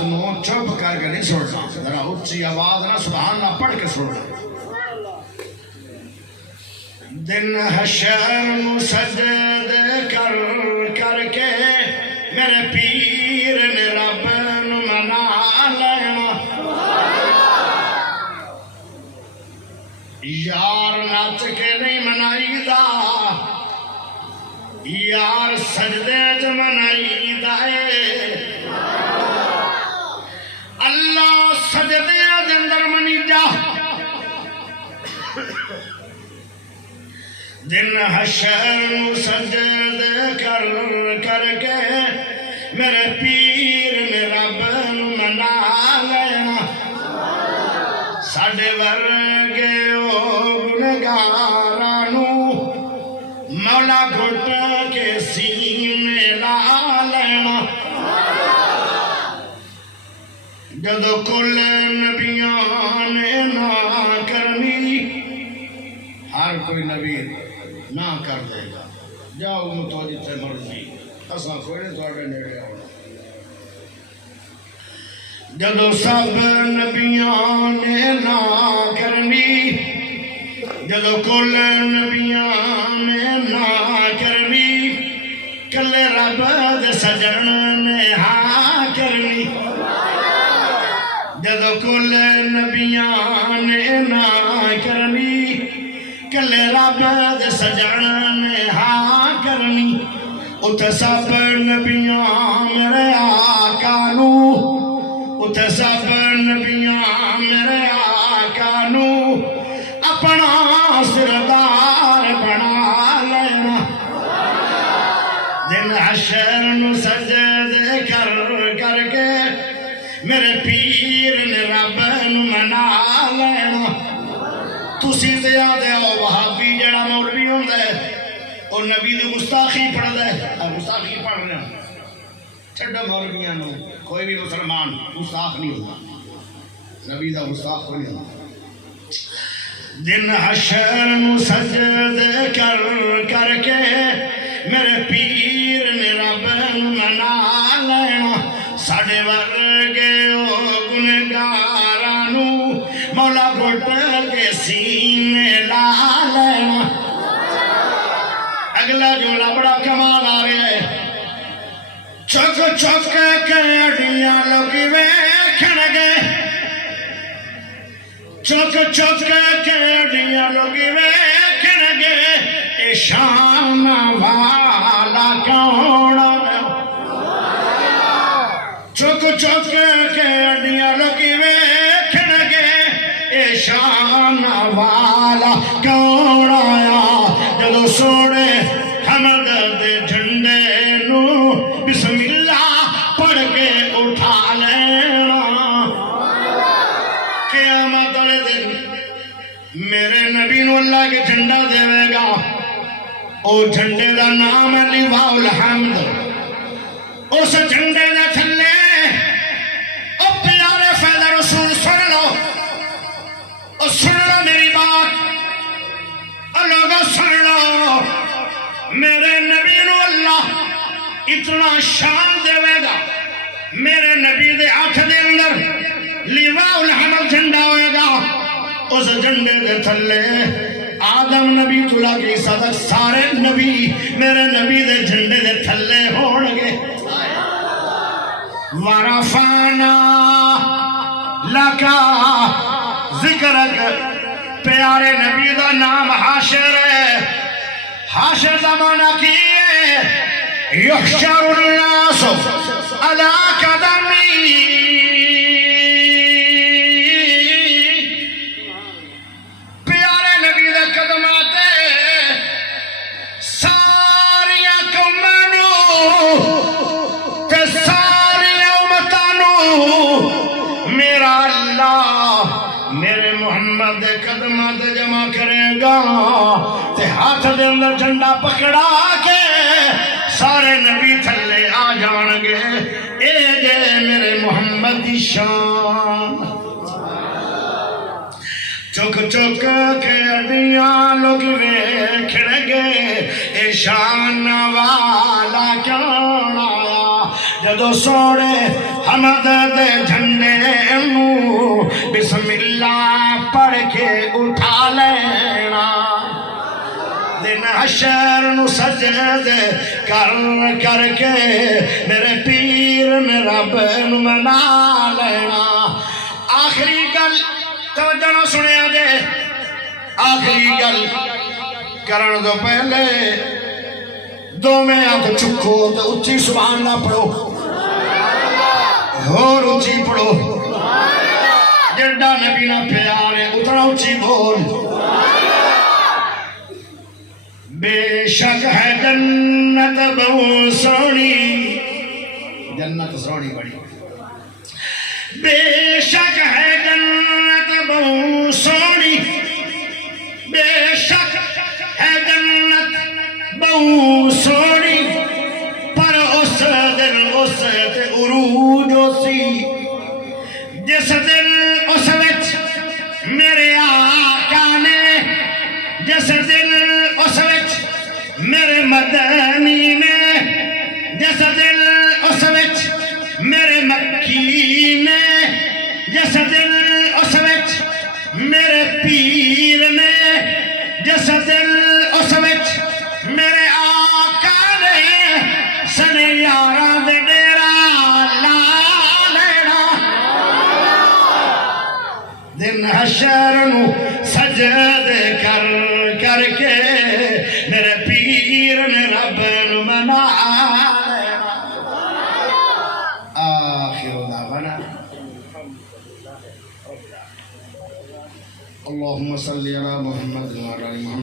رات نو چپ کر کے نہیں سننا، ذرا اچھی آواز نہ سبحان اللہ پڑھ کے سننا۔ دن حشر سجدے کر کر کے میرے پیر نے رب نو منا لینا، یار نچ کے نہیں منائی دا، یار سجدے چ منائی دا، اللہ سجدے دے اندر منی جا۔ دن حشر سجدے کر کر کے میرے پیر نے رب منا لینا، ساڈے ورگے او گنہگارانو مولا گھٹ کے سینے لا لینا۔ جدو کل نبیاں نے نہ کرنی، ہر کوئی نبی نہ کر دے گا، جاؤ تو جتنے مرضی، اساں کوئی نہیں تھوڑے نیڑے آنا۔ جدو سب نبیاں نے نہ کرنی، جدو کل نبیاں نے نہ کرنی، کلے رب دے سجن نے ہاں کرنی۔ جدو کل نبیاں نے نہ کرنی، کلے رب دے سجن نے ہاں کرنی، اتھے سب نبیاں میرے آقا نو، اتھے سب نبیاں میرے آقا نو اپنا سردار بنا لینا۔ دن حشر نو سجدے کر کر کے میرے پیر نے رب نو منا لینا۔ تسی زیادہ ہو وہابی جڑا مولوی ہوندا ہے اور نبی دی گستاخی پڑھدا ہے، گستاخی پڑھ رہے ہیں، چھڈو مولویاں نو، کوئی بھی مسلمان گستاخ نہیں ہوتا، نبی دا گستاخ کوئی نہیں ہوتا۔ دن حشر نو سجدے کر کر کے میرے پیر نے رب منا لینا، ساڈے ورگے او گنہگارانو مولا گھٹ کے سینے لا لینا۔ اگلا جملہ بڑا کمال آ رہا ہے، چک چک کے اڈیاں لوگ ویکھن گے، چک چک کے اڈیاں لوگ ویکھن گے، اے شان والا کون ہے؟ چک چک کے اڈیاں لوگ ویکھن گے، اے شان والا کون آیا؟ جدو سونے حمد دے جھنڈے نو بسم اللہ پڑھ کے اٹھا لینا، قیامت والے دن میرے نبی نو اللہ کے جھنڈا دے گا، او جھنڈے دا نام ہے لواء الحمد۔ اس جھنڈے دے تھلے او پیارے فیض رسول سن لو، او سن لو میری بات، او لوگوں سن لو، میرے نبی نو اللہ اتنا شان دے گا، میرے نبی دے ہاتھ دے اندر لواء الحمد جھنڈا ہوئے گا، اس جھنڈے دے تھلے آدم نبی تلا کی صدق سارے نبی میرے نبی دے جھنڈے دے تھلے ہون گے۔ ورفعنا لکا ذکرک، پیارے نبی دا نام حاشر ہے، حاشر زمانہ کی ہے، یحشر الناس علی قدمی، پیارے نبی دے قدماتے ساریا قومانو تے ساریا امتانو میرا اللہ میرے محمد دے قدمات جمع کرے گا، تے ہاتھ دے اندر جھنڈا پکڑا کے سارے نبی تھلے آ جان گے، اے جے میرے محمد دی شان۔ چک چک کے اڈیاں لوگ ویکھن گے، اے شان والا کون آیا؟ جدو سونے حمد دے جھنڈے نو بسم اللہ پڑھ کے اٹھا لینا دن حشر نو سجدے کر کر کے میرے پیر نے رب نو منا لینا آخری گل توجہ نہ سنیا جے آخری گل کرن دو پہلے دو میں ہاتھ چکو تو اچھی سبحان اللہ پڑھو اور اچھی پڑھو جڑا نبی نہ پیارے اتنا اچھی بول بے شک ہے جنت بہت سونی جنت سونی بڑی بے شک ہے جنت بہت سونی بے شک ہے جنت بہت سونی پر اس دن اس تے عروج سی جس دن اس وچ میرے آقا نے جس دن اس وچ میرے مدنی نے جس دن اس وچ میرے مکی نے جس دن اس وچ میرے پیر نے جس دن اس وچ میرے آقا نے سنے یاراں دے ڈیرا لا لینا دن حشر نو سجدے کر کر کے میرے پیر نے رب نو منا لینا آخر دعوانا اللہم صلی علی محمد وعلی محمد